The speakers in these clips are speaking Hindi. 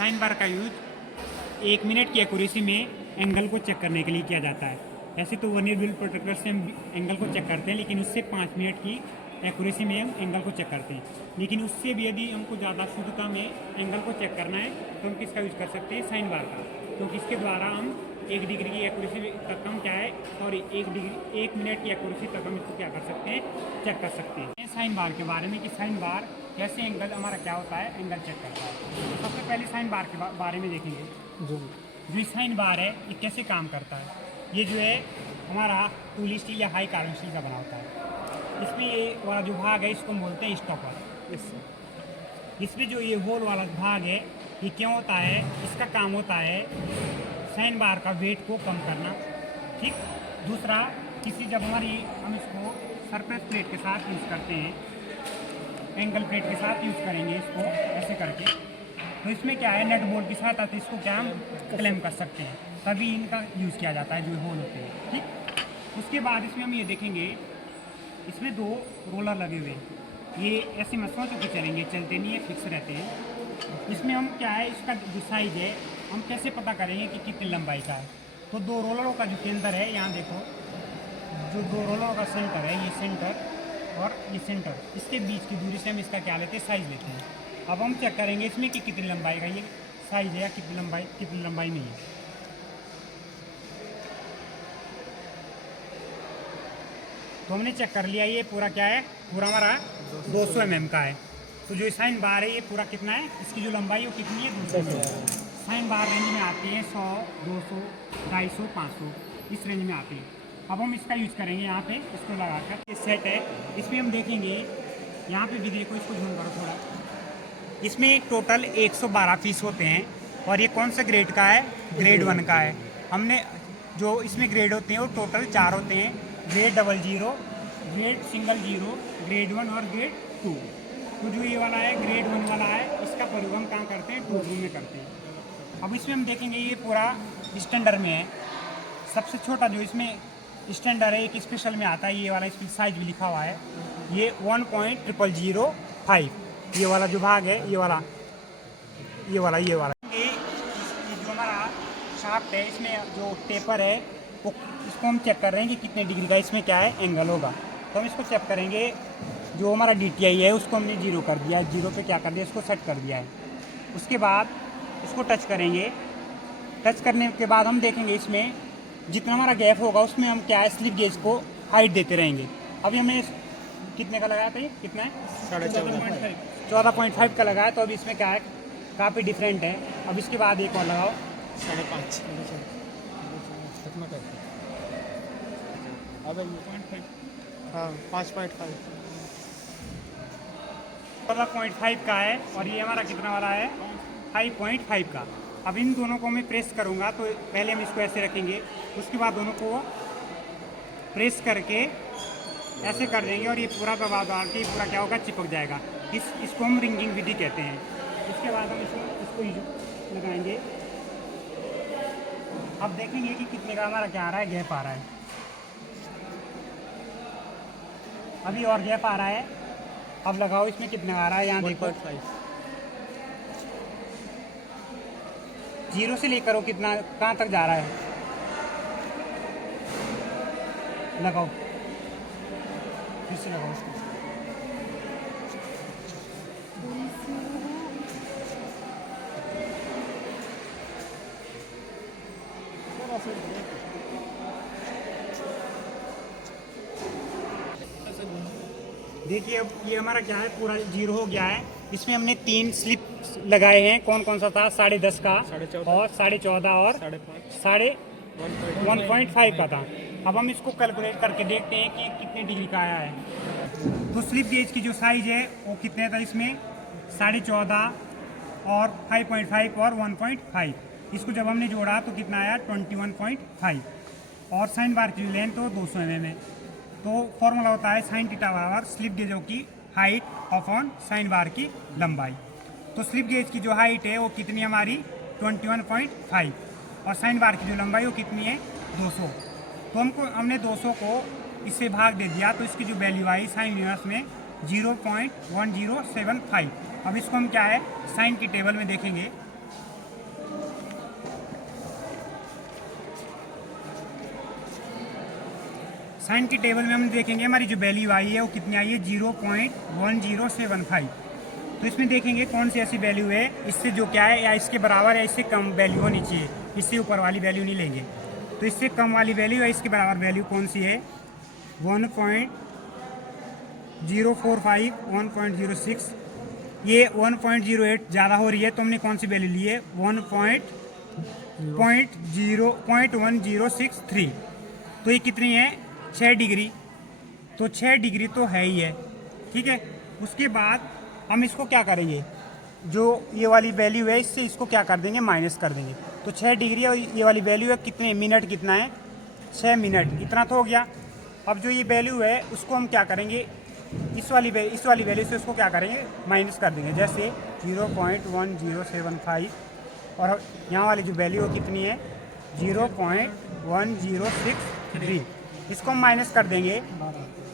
साइन बार का यूज 1 मिनट की एक्यूरेसी में एंगल को चेक करने के लिए किया जाता है। ऐसे तो वर्नियर व्हील प्रोट्रैक्टर से हम एंगल को चेक करते हैं, लेकिन उससे 5 मिनट की एक्यूरेसी में हम एंगल को चेक करते हैं। लेकिन उससे भी यदि हमको ज़्यादा शुद्धता में एंगल को चेक करना है तो हम किसका यूज़ कर सकते हैं, साइन बार का। क्योंकि इसके द्वारा हम 1 डिग्री की एक्यूरेसी तक हम क्या है, सॉरी 1 मिनट की एक्यूरेसी तक हम इसको क्या कर सकते हैं, चेक कर सकते हैं। साइन बार के बारे में कि साइन बार कैसे एंगल हमारा क्या होता है, एंगल चेक करता है। तो सबसे पहले साइन बार के बारे में देखेंगे। जो साइन बार है ये कैसे काम करता है। ये जो है हमारा टूल स्टील या हाई कार्बन स्टील का बना होता है। इसमें ये वाला जो भाग है इसको हम बोलते हैं स्टॉपर। इसमें जो ये होल वाला भाग है ये क्यों होता है, इसका काम होता है साइन बार का वेट को कम करना। ठीक। दूसरा, किसी जब हमारी हम इसको सरफेस प्लेट के साथ यूज़ करते हैं, एंगल प्लेट के साथ यूज़ करेंगे इसको ऐसे करके, तो इसमें क्या है, नट बोल्ट की सहायता से इसको क्या हम क्लेम कर सकते हैं, तभी इनका यूज़ किया जाता है जो होल होते हैं। ठीक। उसके बाद इसमें हम ये देखेंगे, इसमें 2 रोलर लगे हुए हैं। ये ऐसे मत सोचो कि चलेंगे, चलते नहीं है, फिक्स रहते हैं। इसमें हम क्या है, इसका जो साइज है हम कैसे पता करेंगे कि कितनी लंबाई का है। तो 2 रोलरों का जो केंद्र है, यहाँ देखो, जो 2 रोलरों का सेंटर है, ये सेंटर और ये सेंटर, इसके बीच की दूरी से हम इसका क्या लेते हैं, साइज लेते हैं। अब हम चेक करेंगे इसमें कि कितनी लंबाई का ये साइज है या कितनी लंबाई नहीं है। तो हमने चेक कर लिया, ये पूरा क्या है, पूरा हमारा 200 mm का है। तो जो साइन बार है ये पूरा कितना है, इसकी जो लंबाई है वो कितनी है, 200। साइन बार रेंज में आती है 100, 200, 250, 500, इस रेंज में आती है। अब हम इसका यूज़ करेंगे यहाँ पे, इसको लगाकर। ये सेट है, इसमें हम देखेंगे, यहाँ पे भी देखो, इसको झूम करो थोड़ा। इसमें टोटल 112 पीस होते हैं और ये कौन सा ग्रेड का है, ग्रेड 1 का है। हमने जो इसमें ग्रेड होते हैं वो टोटल 4 होते हैं, ग्रेड 00, ग्रेड सिंगल 0, ग्रेड 1 और ग्रेड 2। तो जो ये वाला है ग्रेड 1 वाला है, इसका प्रयोग हम कहाँ करते हैं, टूल रूम में करते हैं। अब इसमें हम देखेंगे ये पूरा स्टैंडर्ड में है। सबसे छोटा जो इसमें स्टैंडर्ड है, एक स्पेशल में आता है, ये वाला, इसकी साइज भी लिखा हुआ है, ये 1.0005। ये वाला जो भाग है, ये वाला ये जो हमारा शाफ्ट है, इसमें जो टेपर है वो, इसको हम चेक कर रहे हैं कि कितने डिग्री का इसमें क्या है, एंगल होगा। तो हम इसको चेक करेंगे। जो हमारा DTI है उसको हमने 0 कर दिया है, 0 पे क्या कर दिया, इसको सेट कर दिया है। उसके बाद इसको टच करेंगे। टच करने के बाद हम देखेंगे इसमें जितना हमारा गैप होगा उसमें हम क्या है, स्लिप गेज को हाइट देते रहेंगे। अभी हमने कितने का लगाया था, ये कितना है, 14.5 का लगाया। तो अभी इसमें क्या है, काफ़ी डिफरेंट है। अब इसके बाद एक और लगाओ, 5.5। हाँ, 5.5। 14.5 का है और ये हमारा कितना वाला है, 5.5 का। अब इन दोनों को मैं प्रेस करूँगा, तो पहले हम इसको ऐसे रखेंगे, उसके बाद दोनों को प्रेस करके ऐसे कर देंगे और ये पूरा दबा दबा के पूरा क्या होगा, चिपक जाएगा। इसको हम रिंगिंग विधि कहते हैं। इसके बाद हम इसको लगाएंगे। अब देखेंगे कि कितने का हमारा क्या आ रहा है, गैप आ रहा है। अभी और गैप आ रहा है। अब लगाओ, इसमें कितना आ रहा है, यहाँ देखो, 0 से लेकर वो कितना, कहाँ तक जा रहा है, लगाओ, फिर से लगाओ इसको। देखिए अब ये हमारा क्या है, पूरा 0 हो गया है। इसमें हमने 3 स्लिप लगाए हैं। कौन कौन सा था, 10.5 का और 14.5 और 1.5 का था। अब हम इसको कैलकुलेट करके देखते हैं कि कितने डिग्री का आया है। तो स्लिप गेज की जो साइज है वो कितने था, इसमें 14.5 और 5.5 और 1.5। इसको जब हमने जोड़ा तो कितना आया, 21.5। और साइन बार की लेंथ तो 200 mm है। तो फॉर्मूला होता है साइन थीटा बराबर स्लिप गेजों की हाइट अपॉन साइन बार की लंबाई। तो स्लिप गेज की जो हाइट है वो कितनी हमारी, 21.5, और साइन बार की जो लंबाई वो कितनी है, 200। तो हमने 200 को इससे भाग दे दिया, तो इसकी जो वैल्यू आई साइन यूनिवर्स में 0.1075। अब इसको हम क्या है, साइन की टेबल में देखेंगे साइन की टेबल में हम देखेंगे हमारी जो वैल्यू आई है वो कितनी आई है 0.1075। तो इसमें देखेंगे कौन सी ऐसी वैल्यू है इससे जो क्या है या इसके बराबर या इससे कम वैल्यू होनी चाहिए, इससे ऊपर वाली वैल्यू नहीं लेंगे। तो इससे कम वाली वैल्यू या इसके बराबर वैल्यू कौन सी है 1.045, 1.06। ये 1.08 ज़्यादा हो रही है तो हमने कौन सी वैल्यू ली है 1.163। तो ये कितनी है 6 डिग्री। तो 6 डिग्री तो है ही है, ठीक है। उसके बाद हम इसको क्या करेंगे, जो ये वाली वैल्यू है इससे इसको क्या कर देंगे माइनस कर देंगे। तो 6 डिग्री और ये वाली वैल्यू है कितने मिनट, कितना है 6 मिनट, इतना तो हो गया। अब जो ये वैल्यू है उसको हम क्या करेंगे इस वाली वैल्यू से उसको क्या करेंगे माइनस कर देंगे, जैसे 0.1075 और यहाँ वाली जो वैल्यू है कितनी है 0.1063। इसको हम माइनस कर देंगे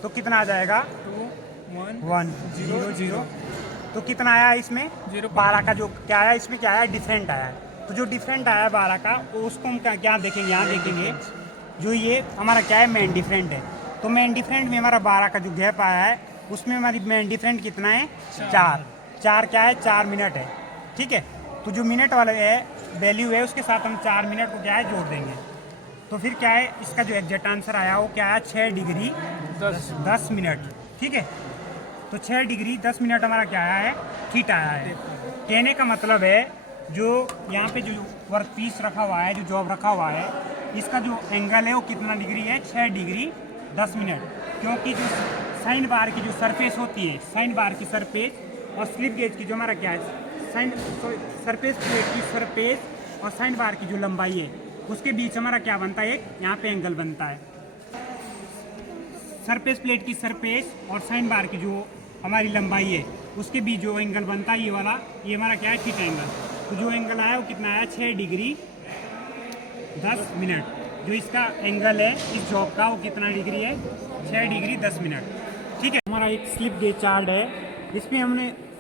तो कितना आ जाएगा 100। तो कितना आया इसमें 12 का जो क्या आया इसमें क्या आया डिफरेंट आया है। तो जो डिफरेंट आया 12 का उसको हम क्या देखेंगे, यहाँ देखेंगे जो ये हमारा क्या है मेन डिफरेंट है। तो मेन डिफरेंट में हमारा 12 का जो गैप आया है उसमें हमारी मेन डिफरेंट कितना है 4 क्या है 4 मिनट है, ठीक है। तो जो मिनट वाला है वैल्यू है उसके साथ हम 4 मिनट को क्या है जोड़ देंगे। तो फिर क्या है इसका जो एग्जैक्ट आंसर आया वो क्या है 6 डिग्री 10 मिनट, ठीक है। तो 6 डिग्री 10 मिनट हमारा क्या आया है थीटा आया है। कहने का मतलब है जो यहाँ पे जो वर्क पीस रखा हुआ है, जो जॉब रखा हुआ है, इसका जो एंगल है वो कितना डिग्री है 6 डिग्री 10 मिनट। क्योंकि जो साइन बार की जो सरफेस होती है, साइन बार की सरफेस और स्लिप गेज की जो हमारा क्या है सरफेस प्लेट की सरफेस और साइन बार की जो लंबाई है उसके बीच हमारा क्या बनता है एक यहाँ पे एंगल बनता है। सरफेस प्लेट की सरफेस और साइन बार की जो हमारी लंबाई है उसके बीच जो एंगल बनता है ये वाला, ये हमारा क्या है थीटा एंगल। तो जो एंगल आया वो कितना आया 6 डिग्री 10 मिनट। जो इसका एंगल है इस जॉब का वो कितना डिग्री है 6 डिग्री 10 मिनट, ठीक है। हमारा एक स्लिप गेज चार्ट है,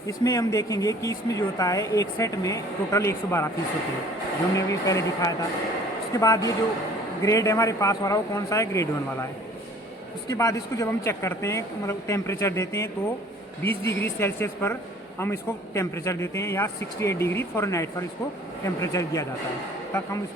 इसमें हम देखेंगे कि इसमें जो होता है एक सेट में टोटल 112 पीस होते हैं जो हमने अभी पहले दिखाया था। उसके बाद ये जो ग्रेड है हमारे पास वाला वो कौन सा है ग्रेड 1 वाला है। उसके बाद इसको जब हम चेक करते हैं मतलब टेम्परेचर देते हैं तो 20 डिग्री सेल्सियस पर हम इसको टेम्परेचर देते हैं या 68 डिग्री फ़ारेनहाइट पर इसको टेम्परेचर दिया जाता है तब हम इसको